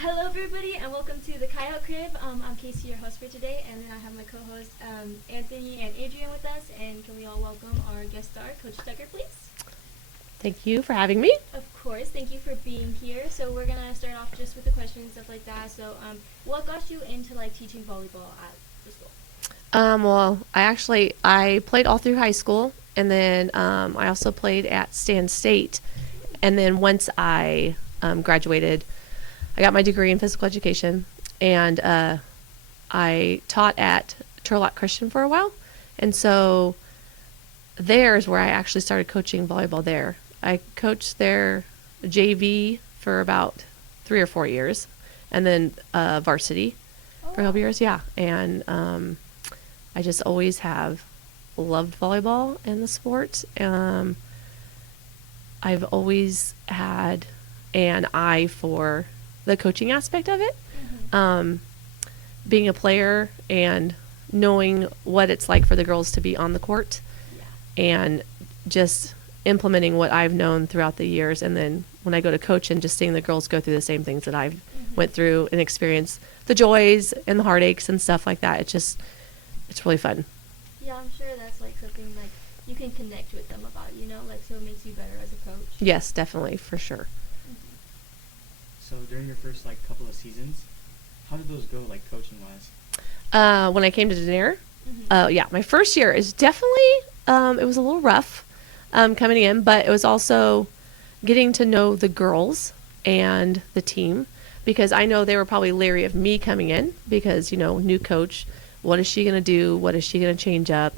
Hello, everybody, and welcome to the Coyote Crib. I'm Casey, your host for today, and then I have my co-host Anthony and Adrian with us. And can we all welcome our guest star, Coach Tucker, please? Thank you for having me. Of course, thank you for being here. So we're gonna start off just with the questions and stuff like that. So, what got you into teaching volleyball at the school? Well, I played all through high school, and then I also played at Stan State, and then once I graduated, I got my degree in physical education, and I taught at Turlock Christian for a while, and so there's where I actually started coaching volleyball there. I coached their JV for about 3 or 4 years, and then varsity for a couple years, yeah. And I just always have loved volleyball and the sport. I've always had an eye for the coaching aspect of it. Being a player and knowing what it's like for the girls to be on the court, and just implementing what I've known throughout the years. And then when I go to coach and just seeing the girls go through the same things that I've went through and experienced the joys and the heartaches and stuff like that, it's really fun. Yeah, I'm sure that's something you can connect with them about, so it makes you better as a coach. Yes, definitely, for sure. So during your first couple of seasons, how did those go coaching wise? When I came to Denair, yeah, my first year is definitely it was a little rough coming in, but it was also getting to know the girls and the team, because I know they were probably leery of me coming in because, new coach, what is she going to do? What is she going to change up?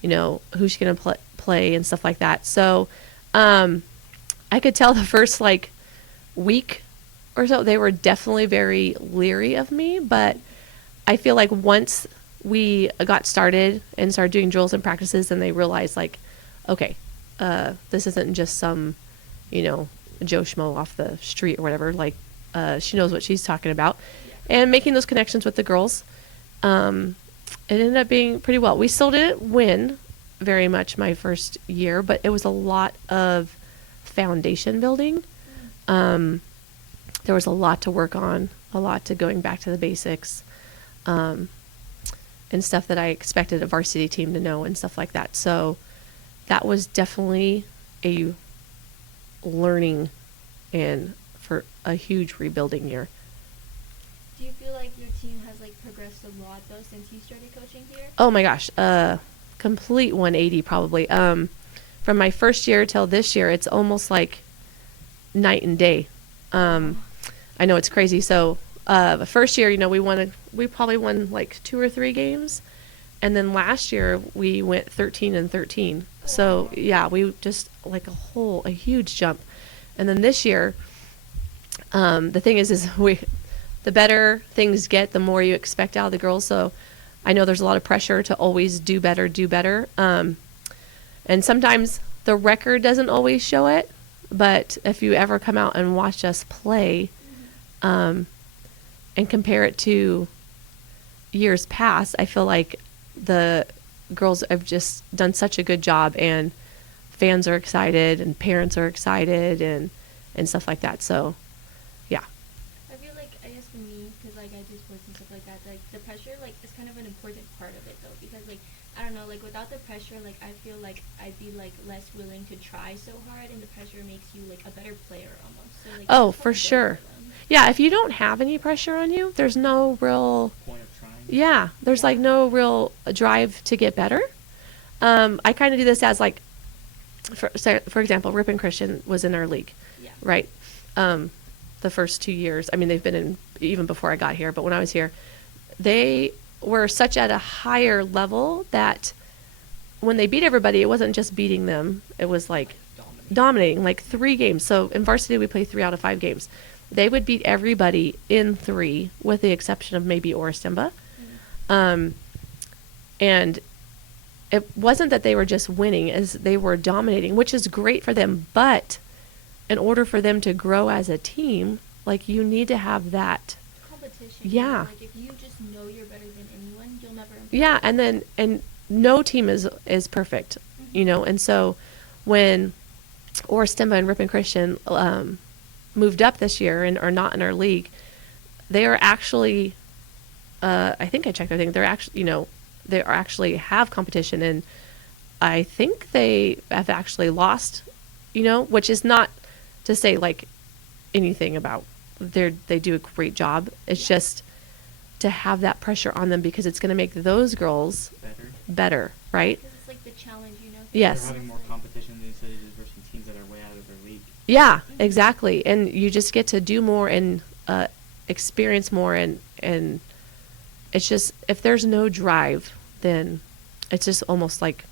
Who's she going to play and stuff like that. So I could tell the first week or so, they were definitely very leery of me, but I feel like once we got started and started doing drills and practices, and they realized okay, this isn't just some, Joe Schmo off the street or whatever. She knows what she's talking about, and making those connections with the girls. It ended up being pretty well. We still didn't win very much my first year, but it was a lot of foundation building. There was a lot to work on, a lot to going back to the basics, and stuff that I expected a varsity team to know and stuff like that. So that was definitely a learning and for a huge rebuilding year. Do you feel like your team has progressed a lot though since you started coaching here? Oh my gosh, complete 180 probably. From my first year till this year, it's almost like night and day. I know it's crazy. So the first year, we probably won 2 or 3 games, and then last year we went 13-13. So yeah, we just a huge jump. And then this year, the thing is the better things get, the more you expect out of the girls. So I know there's a lot of pressure to always do better. And sometimes the record doesn't always show it, but if you ever come out and watch us play, and compare it to years past, I feel like the girls have just done such a good job, and fans are excited and parents are excited and stuff like that. So yeah. I feel I guess for me, because I do sports and stuff like that, the pressure is kind of an important part of it though, because I don't know, without the pressure, I feel I'd be less willing to try so hard, and the pressure makes you a better player almost. So oh, for sure. Yeah, if you don't have any pressure on you, there's no real Point of trying. Yeah, there's no real drive to get better. I kind of do this as for example, Ripon Christian was in our league, right? The first 2 years. I mean, they've been in even before I got here, but when I was here, they were such at a higher level that when they beat everybody, it wasn't just beating them. It was dominating 3 games. So in varsity, we play 3 out of 5 games. They would beat everybody in 3, with the exception of maybe Orristimba. And it wasn't that they were just winning, as they were dominating, which is great for them. But in order for them to grow as a team, you need to have that competition. Yeah. If you just know you're better than anyone, you'll never improve. Yeah, and no team is perfect, And so when Orristimba and Ripon Christian moved up this year and are not in our league, they are actually, I think I checked everything. They're actually, they are actually have competition, and I think they have actually lost, which is not to say like anything about they do a great job. It's just to have that pressure on them because it's going to make those girls better, right? Because it's like the challenge, you know. Yes. They're having more competition than instead of just versus teams that are way out of their league. Yeah, exactly. And you just get to do more and experience more, and it's just, if there's no drive, then it's just almost like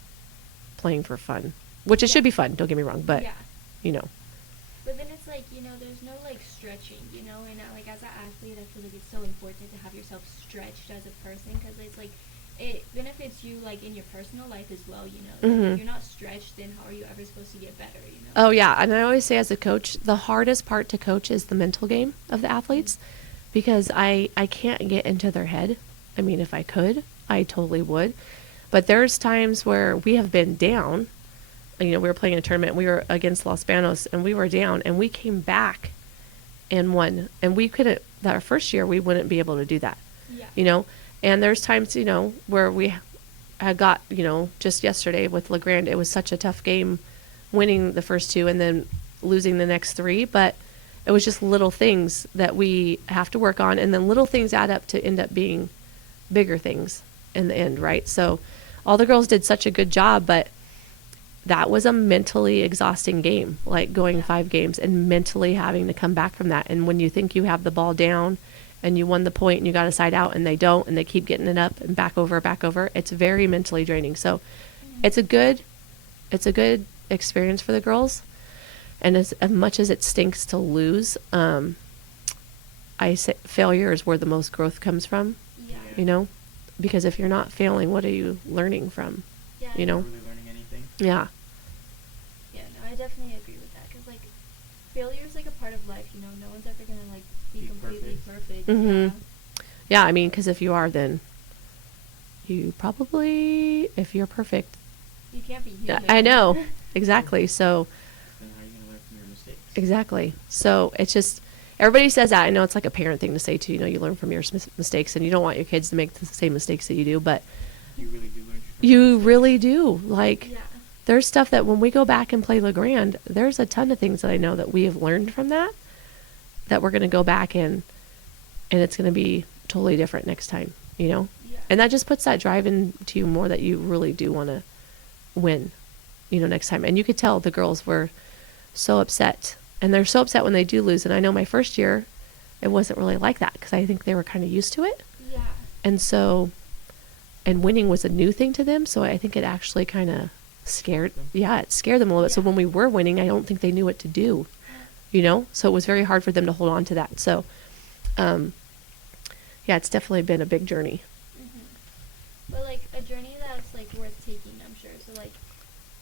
playing for fun, which it should be fun, don't get me wrong, but Yeah. But then it's like, there's no like stretching, and like as an athlete, I feel like it's so important to have yourself stretched as a person because it's like it benefits you like in your personal life as well, Like, if you're not stretched, then how are you ever supposed to get better? Oh yeah, and I always say as a coach, the hardest part to coach is the mental game of the athletes because I can't get into their head. I mean, if I could, I totally would. But there's times where we have been down. We were playing a tournament. We were against Los Banos, and we were down, and we came back and won. And we couldn't. That first year, we wouldn't be able to do that. Yeah. And there's times, where we had got, just yesterday with LeGrand, it was such a tough game, winning the first two and then losing the next three. But it was just little things that we have to work on, and then little things add up to end up being bigger things in the end, right? So all the girls did such a good job, but that was a mentally exhausting game, like going 5 games and mentally having to come back from that. And when you think you have the ball down and you won the point and you got a side out and they don't, and they keep getting it up and back over, it's very mentally draining. So it's a good experience for the girls. And as much as it stinks to lose, I say failure is where the most growth comes from, Yeah. Because if you're not failing, what are you learning from? Yeah. Not really learning anything. Yeah. Yeah, no, I definitely agree with that because like failure is like a part of life. No one's ever gonna like be completely perfect. Mhm. Yeah, I mean, because if you are, then you probably, if you're perfect, You can't be human. I know, exactly. So, Then how are you going to learn from your mistakes? exactly. So it's just, everybody says that. I know it's like a parent thing to say too. You learn from your mistakes, and you don't want your kids to make the same mistakes that you do, but You really do learn from your you mistakes. really do. Like, Yeah. there's stuff that when we go back and play LeGrand, there's a ton of things that I know that we have learned from that we're going to go back and it's going to be totally different next time, Yeah. And that just puts that drive into you more that you really do want to win, next time. And you could tell the girls were so upset, and they're so upset when they do lose. And I know my first year, it wasn't really like that because I think they were kind of used to it. Yeah. And so, and winning was a new thing to them. So I think it actually kind of scared them a little bit. So when we were winning, I don't think they knew what to do, so it was very hard for them to hold on to that. So, it's definitely been a big journey. But like a journey that's like worth taking, I'm sure. So like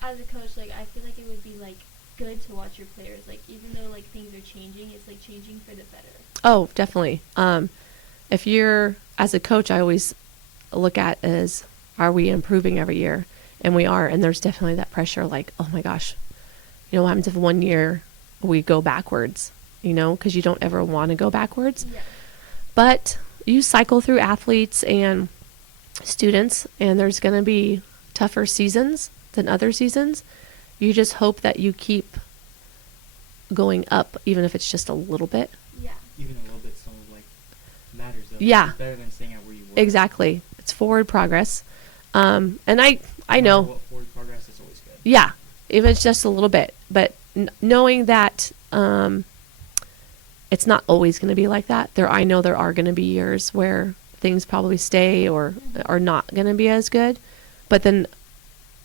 as a coach, like I feel like it would be like good to watch your players, like even though like things are changing, it's like changing for the better. Oh, definitely. If you're, as a coach, I always look at as, are we improving every year? And we are. And there's definitely that pressure, like, oh my gosh, what happens if one year we go backwards, because you don't ever want to go backwards. Yeah. But you cycle through athletes and students, and there's going to be tougher seasons than other seasons. You just hope that you keep going up, even if it's just a little bit. Yeah. Even a little bit still like matters though. Yeah. It's better than staying at where you were. Exactly. It's forward progress. And I No matter know, what forward progress is always good. yeah, even it's just a little bit, but knowing that it's not always going to be like that. I know there are going to be years where things probably stay or are not going to be as good. But then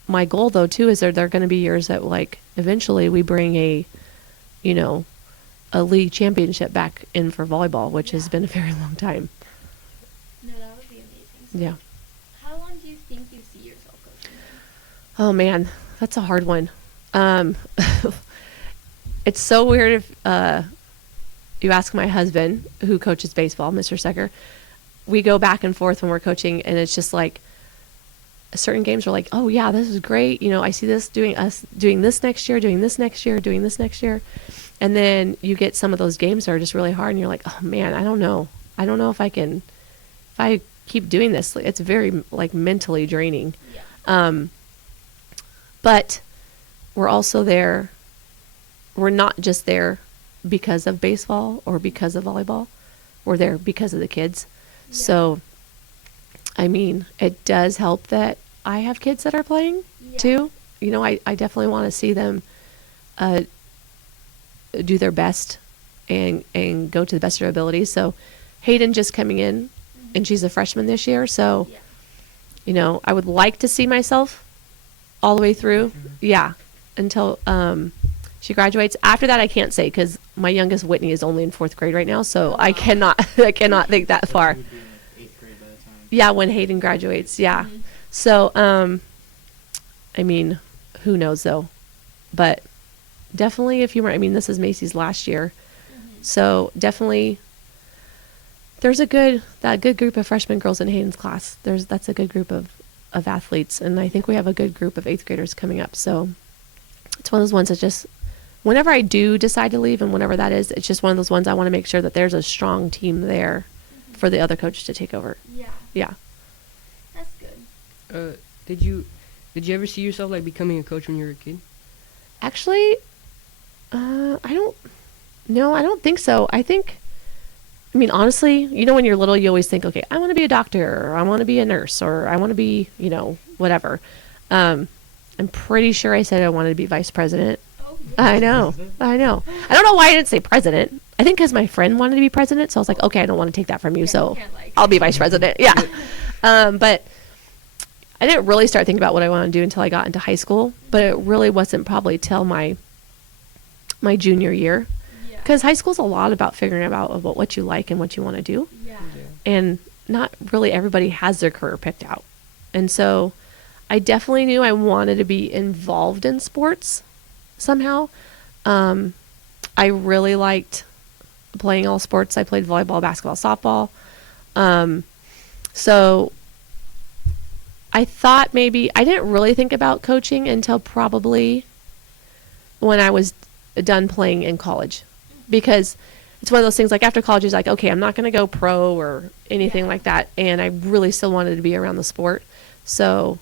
my goal though too is there are going to be years that like eventually we bring a league championship back in for volleyball, which has been a very long time. No, that would be amazing. So Yeah. how long do you think you see yourself coaching then? Oh man, that's a hard one. It's so weird if you ask my husband, who coaches baseball, Mr. Secker. We go back and forth when we're coaching, and it's just like certain games are like, oh yeah, this is great. I see us doing this next year, doing this next year, doing this next year. And then you get some of those games that are just really hard, and you're like, oh man, I don't know. I don't know if I keep doing this, it's very like mentally draining. Yeah. But we're also there. We're not just there because of baseball or because of volleyball. We're there because of the kids. Yeah. So, I mean, it does help that I have kids that are playing Yeah. too. You know, I definitely want to see them do their best and go to the best of their abilities. So, Hayden just coming in, and she's a freshman this year. So, Yeah. you know, I would like to see myself all the way through. Yeah, until she graduates. After that, I can't say because my youngest Whitney is only in 4th grade right now, so I cannot I cannot think that So far. you would be in like 8th grade by the time. Yeah, when Hayden graduates. Yeah. Mhm. So I mean, who knows though, but definitely if you were, I mean, this is Macy's last year, Mhm. so definitely. There's that good group of freshman girls in Hayden's class. That's a good group of athletes, and I think we have a good group of 8th graders coming up. So it's one of those ones that just, whenever I do decide to leave, and whenever that is, it's just one of those ones I want to make sure that there's a strong team there Mhm. for the other coaches to take over. Yeah. Yeah. That's good. Did you ever see yourself like becoming a coach when you were a kid? Actually, I don't. No, I don't think so. I mean, honestly, you know, when you're little, you always think, okay, I want to be a doctor, or I want to be a nurse, or I want to be, you know, whatever. I'm pretty sure I said I wanted to be vice president. Oh, yeah. I know. I don't know why I didn't say president. I think because my friend wanted to be president, so I was like, okay, I don't want to take that from you, Yeah, so you can't, like- I'll be vice president. Yeah. But I didn't really start thinking about what I wanted to do until I got into high school. But it really wasn't probably till my junior year, Yeah. because high school's a lot about figuring out what you like and what you want to do, Yeah. and not really everybody has their career picked out. And so I definitely knew I wanted to be involved in sports somehow. I really liked playing all sports. I played volleyball, basketball, softball. So I thought maybe, I didn't really think about coaching until probably when I was done playing in college, because it's one of those things like after college is like, okay, I'm not going to go pro or anything Yeah. like that. And I really still wanted to be around the sport. So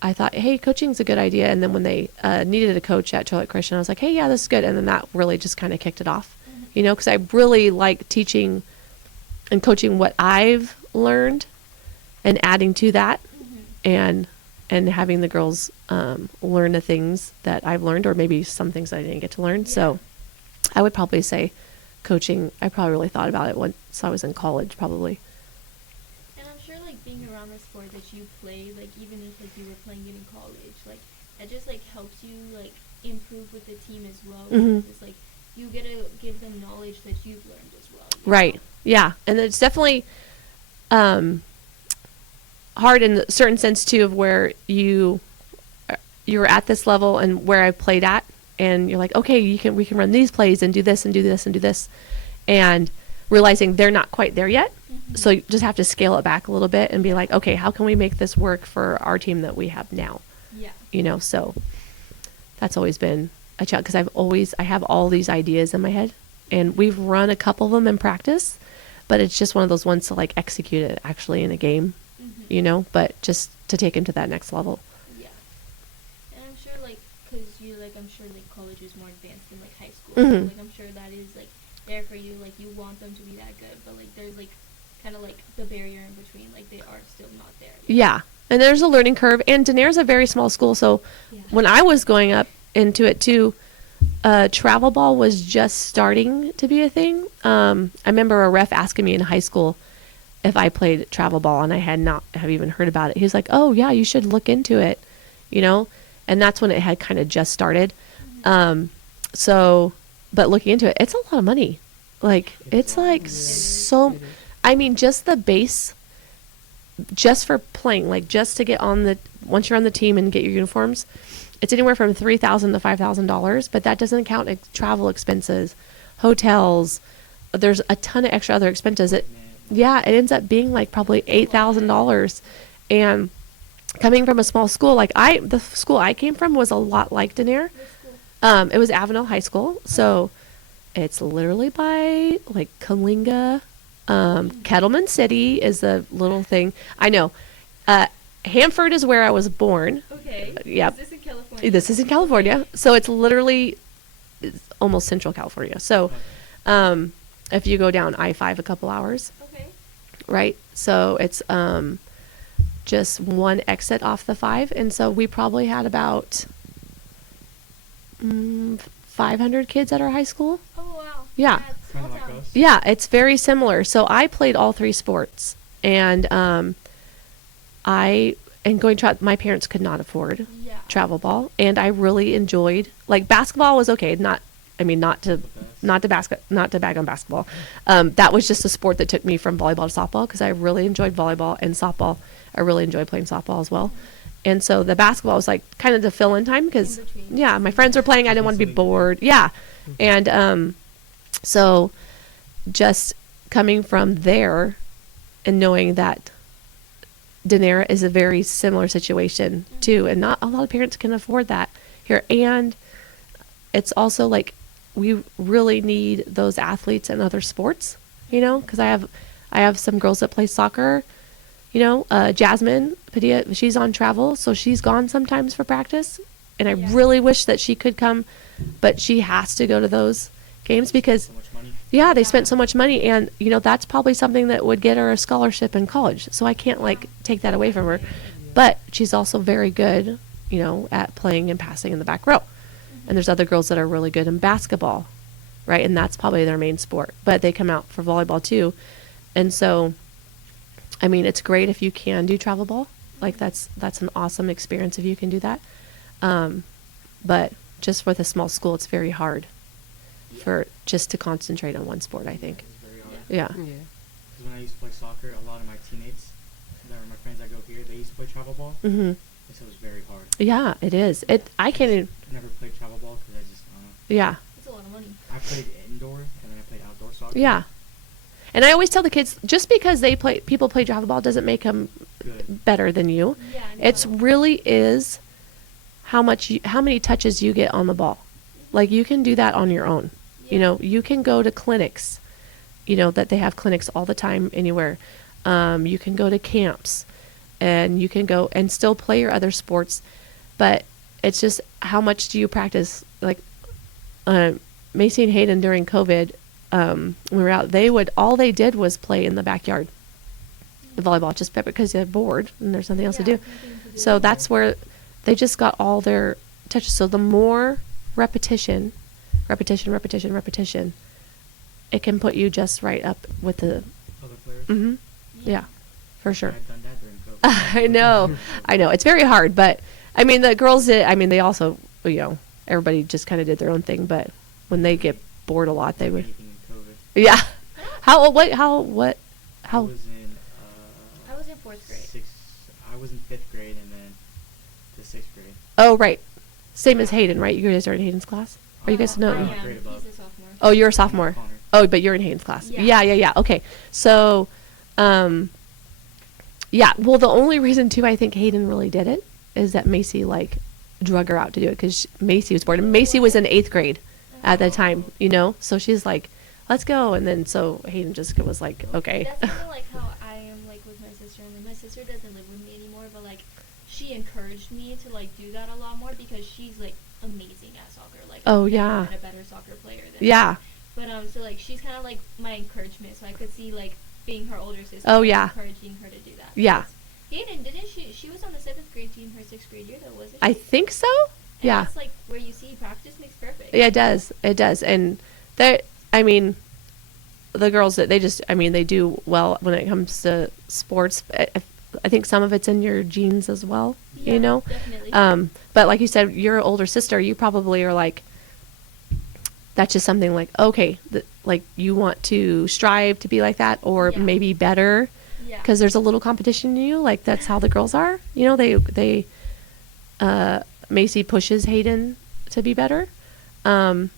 I thought, hey, coaching's a good idea. And then when they needed a coach at Charlotte Christian, I was like, hey, yeah, this is good. And then that really just kind of kicked it off, Mhm. you know, because I really like teaching and coaching what I've learned and adding to that, Mhm. and having the girls learn the things that I've learned, or maybe some things that I didn't get to learn. Yeah. So I would probably say coaching, I probably really thought about it once I was in college, probably. And I'm sure, like, being around the sport that you play, like, even if, like, you were playing it in college, like, that just, like, helps you, like, improve with the team as well. Mhm. Because it's, like, you get to give them knowledge that you've learned as well. you Right. know? Yeah. And it's definitely hard in a certain sense too, of where you're at this level and where I played at, and you're like, okay, we can run these plays and do this and do this and do this, and realizing they're not quite there yet. Mhm. So you just have to scale it back a little bit and be like, okay, how can we make this work for our team that we have now? Yeah. You know, so that's always been a challenge, because I have all these ideas in my head, and we've run a couple of them in practice, but it's just one of those ones to like execute it actually in a game, Mhm. you know, but just to take him to that next level. Yeah. And I'm sure, like, because I'm sure, like, college is more advanced than, like, high school. So, Mhm. like, I'm sure that is, like, there for you. Like, you want them to be that good. But, like, there's, like, kind of, like, the barrier in between. Like, they are still not there yet. Yeah. And there's a learning curve, and Daenerys a very small school. So Yeah. when I was going up into it too, travel ball was just starting to be a thing. I remember a ref asking me in high school if I played travel ball, and I had not have even heard about it. He was like, "Oh yeah, you should look into it," you know, and that's when it had kind of just started. So, but looking into it, it's a lot of money. Like it's like so. I mean, just the base, just for playing, like just to get on the once you're on the team and get your uniforms, it's anywhere from $3,000 to $5,000. But that doesn't count travel expenses, hotels. There's a ton of extra other expenses. It ends up being like probably $8,000. And coming from a small school, like the school I came from was a lot like Daenerys. What school? It was Avenel High School, so it's literally by like Kalinga Kettleman City is a little thing. I know. Hanford is where I was born. Okay. Yep. Is this in California? This is in California. So it's literally it's almost central California. So if you go down I-5 a couple hours, Okay. right? So it's just one exit off the 5. And so we probably had about 500 kids at our high school. Oh wow. Yeah. That's Kind of small like town. us. Yeah, it's very similar. So I played all 3 sports. And my parents could not afford Yeah. travel ball, and I really enjoyed, like, basketball was okay. Not to bag on basketball. That was just a sport that took me from volleyball to softball because I really enjoyed volleyball and softball. I really enjoyed playing softball as well. And so the basketball was like kind of the fill in time because, In between. yeah, my friends were playing. I didn't want to be bored. Yeah. And so just coming from there and knowing that Denera is a very similar situation too, and not a lot of parents can afford that here. And it's also like we really need those athletes in other sports, because I have some girls that play soccer. Jasmine Padilla, she's on travel, so she's gone sometimes for practice, and I Yeah. really wish that she could come, but she has to go to those games because So much money. yeah, they spent so much money, and that's probably something that would get her a scholarship in college. So I can't take that away from her. But she's also very good, at playing and passing in the back row. And there's other girls that are really good in basketball, right? And that's probably their main sport. But they come out for volleyball too. And so, I mean, it's great if you can do travel ball. Like that's an awesome experience if you can do that. But just with a small school, it's very hard for just to concentrate on one sport, I think. It's very hard. Yeah. Yeah. Because when I used to play soccer, a lot of my teammates, that were my friends that go here, they used to play travel ball. hmm And so it was very hard. Yeah, it is. I can't even. Never played travel ball because I just, I don't know. Yeah. It's a lot of money. I played indoor and then I played outdoor soccer. Yeah. And I always tell the kids, just because people play travel ball doesn't make them Good. better than you. Yeah. It's no. really is how many touches you get on the ball. Like you can do that on your own. Yeah. You can go to clinics, that they have clinics all the time anywhere. You can go to camps and you can go and still play your other sports, but it's just how much do you practice? Like Macy and Hayden during COVID, when we were out, all they did was play in the backyard, the volleyball, just because they're bored and there's nothing else to do. Nothing to do. So that's where they just got all their touches. So the more repetition, it can put you just right up with the. Other players. hmm Yeah, for sure. I've done that during COVID. I know. It's very hard, but I mean, the girls did. I mean, they also, everybody just kind of did their own thing. But when they get bored a lot, they would. Anything in COVID. Yeah. I How? was in I was in 4th grade. I was in 5th grade and then to 6th grade. Oh, right. Same as Hayden, right? You guys are in Hayden's class. Or you guys I know? am. Grade above. He's a sophomore. Oh, you're a sophomore. Connor. Oh, but you're in Hayden's class. Yeah. Yeah. Okay. So, yeah. Well, the only reason too I think Hayden really did it is that Macy drug her out to do it because Macy was bored, and Macy was in 8th grade at the time. So she's like, "Let's go," and then so Hayden just was like, "Okay." That's kind of like how I am with my sister. And my sister doesn't live with me anymore, but she encouraged me to do that a lot more because she's amazing at soccer. Oh, I've never yeah. been a better soccer player than Yeah. her. But so she's kind of my encouragement, so I could see being her older sister. Oh, yeah. Encouraging her to do that. Yeah. Because Hayden, didn't she? She was on the 7th grade team her 6th grade year, though, wasn't she? I think so. And Yeah. That's where you see practice makes perfect. Yeah, it does. It does. And I mean, the girls that they do well when it comes to sports. I think some of it's in your genes as well, Yeah, definitely. But like you said, your older sister, you probably are that's just something okay, you want to strive to be like that or Yeah. maybe better Yeah. because there's a little competition in you. That's how the girls are. Macy pushes Hayden to be better. And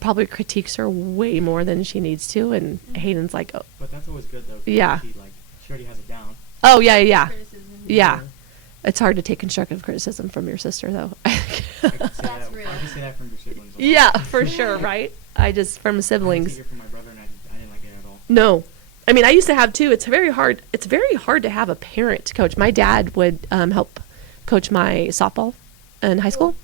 probably critiques her way more than she needs to. And Mhm. Hayden's like, oh, But that's always good though. 'Cause Yeah. She already has it down. oh yeah. Criticism. Yeah. It's hard to take constructive criticism from your sister, though. I can say That's that. real. I can say that from your siblings. A lot. Yeah, for sure, right? From I can siblings. see it from my brother and I didn't like it at all. No. I mean, I used to have two. It's very hard. It's very hard to have a parent coach. My dad would help coach my softball in high school,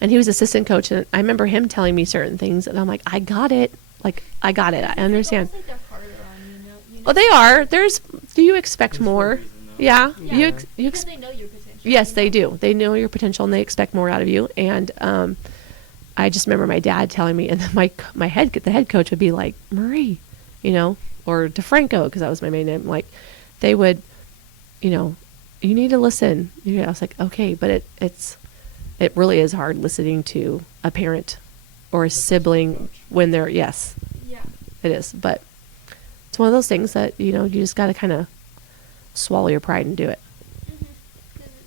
and he was assistant coach. And I remember him telling me certain things, and I'm like, I got it. Like, I got it. I understand. It's almost like they're harder on you, know. Well, they are. Do you expect There's for a more? reason, though. Yeah. Yeah, You because they know your potential. Yes, you they know? do. They know your potential and they expect more out of you. And I just remember my dad telling me, and then the head coach would be like, Marie, or DeFranco, because that was my main name. Like, they would, you need to listen. I was like, okay, but it really is hard listening to a parent or a sibling when they're, yes, Yeah. it is. But it's one of those things that, you just got to kind of swallow your pride and do it. Because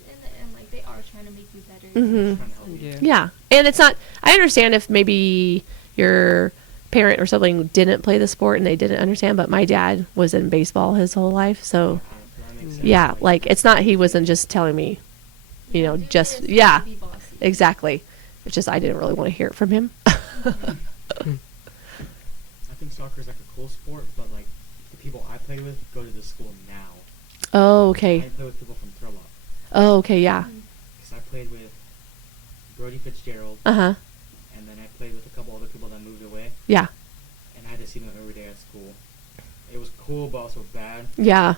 in the end, like, they are trying to make you better. Mhm. Trying to help you. Yeah. Yeah. And it's not, I understand if maybe your parent or sibling didn't play the sport and they didn't understand, but my dad was in baseball his whole life. So, That makes sense. yeah, like, it's not, he wasn't just telling me, Yeah, dude, just, it's yeah, to be bossy. exactly. It's just, I didn't really want to hear it from him. I think soccer is like a cool sport, but like the people I played with go to the school now. Oh, I okay. play with people from Thurlock. Oh, okay. Yeah. Because I played with Brody Fitzgerald, Uh huh. and then I played with a couple other people that moved away, Yeah. and I had to see them every day at school. It was cool, but also bad. Yeah.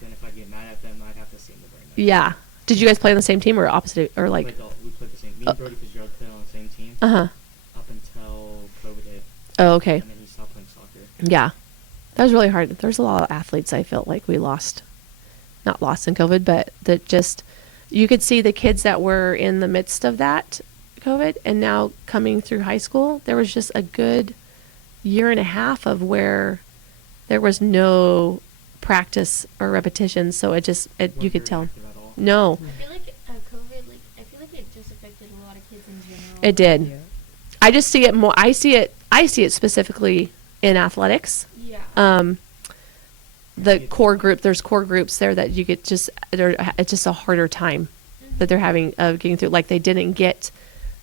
Then if I get mad at them, I'd have to see them the very next Yeah. Did you guys play on the same team or opposite, or day. like? We played the same. Me and Brody Fitzgerald played on the same team Uh huh. up until COVID hit, Oh, okay. and then he stopped playing soccer. Yeah. That was really hard. There's a lot of athletes I felt like we lost. Not lost in COVID, but that just, you could see the kids that were in the midst of that COVID and now coming through high school. There was just a good year and a half of where there was no practice or repetition. So you Weren't could very tell. active at all. No, I feel like COVID, like, I feel like it just affected a lot of kids in general. it did. Yeah. I just see it more. I see it specifically in athletics. Yeah. The core group, there's core groups there that you get it's just a harder time that they're having of getting through. Like, they didn't get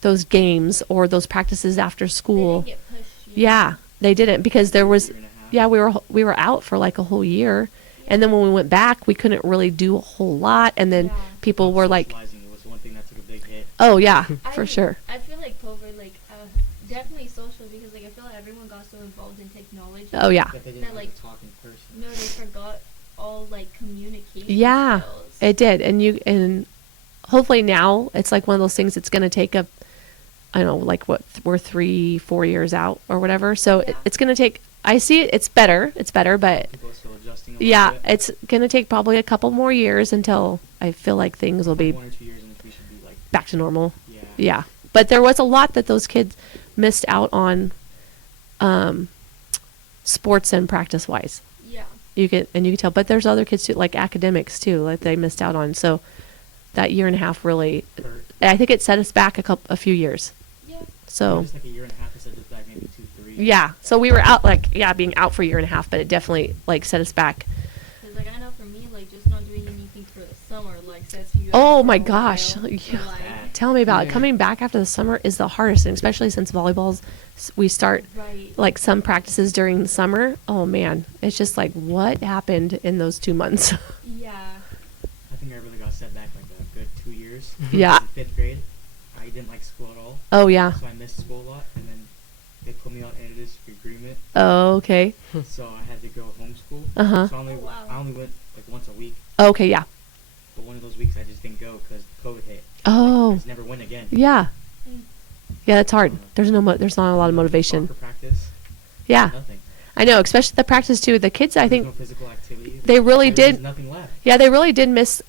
those games or those practices after school. They didn't get pushed. Yeah, they didn't, because there was, Year and a half. yeah, we were out for like a whole year. And then when we went back, we couldn't really do a whole lot. And then Yeah. people were like, Socializing was one thing that took a big hit. oh yeah, for I- sure. I feel like COVID, like, definitely social, because, like, I feel like everyone got so involved in technology. Oh yeah. That they didn't That, have like, to talk in person. No, they forgot all, like, communication Yeah, skills. it did. And hopefully now it's like one of those things that's going to take I don't know, like we're 3-4 years out or whatever. So Yeah. it's going to take, I see it, it's better, but People are still adjusting a yeah, little bit. it's going to take probably a couple more years until I feel like things will Like be 1 or 2 years and we should be like, back to normal. yeah. Yeah. But there was a lot that those kids missed out on, sports and practice wise. Yeah. You could tell, but there's other kids too, like academics too, like they missed out on. So that year and a half really, Hurt. I think it set us back a few years. Yeah. So Just like a year and a half instead of back maybe 2-3. yeah, so we were out being out for a year and a half, but it definitely like set us back. Because, like, I know for me, like, just not doing anything for the summer, like, sets you up Oh for my a gosh, while. yeah. So, like, Tell me about it. Yeah. Coming back after the summer is the hardest, and especially since volleyball's, we start right. like some practices during the summer. Oh man, it's just like what happened in those 2 months. Yeah. I think I really got set back like a good 2 years. Yeah. In 5th grade, I didn't like school at all. Oh yeah. So I missed school a lot, and then they put me on editor's agreement, Oh okay. so I had to go homeschool. Uh-huh. So Oh, wow. I only went like once a week, Okay, yeah. but one of those weeks I just didn't go because COVID hit. I Oh just never went again. yeah. Mm. Yeah, that's hard. There's there's not a lot of motivation. Soccer practice, Yeah, nothing. I know, especially the practice too. The kids, I There was think, no physical activity. they really There was did. nothing left. Yeah, they really did miss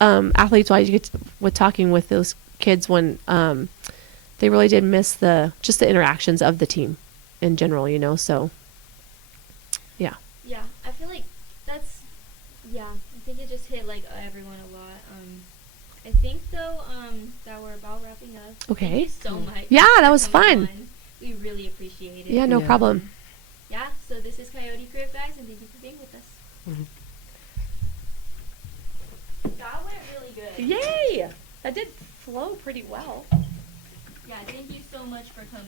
athletes wise. You get with talking with those kids when they really did miss just the interactions of the team in general. So yeah. Yeah. I feel like that's, yeah, I think it just hit, like, everyone a lot. I think, though, that we're about wrapping up. Okay. Thank you so much. Yeah, that for was coming fun. on. We really appreciate it. Yeah, no Yeah. problem. Yeah, so this is Coyote Crib, guys, and thank you for being with us. That went really good. Yay! That did flow pretty well. Yeah, thank you so much for coming.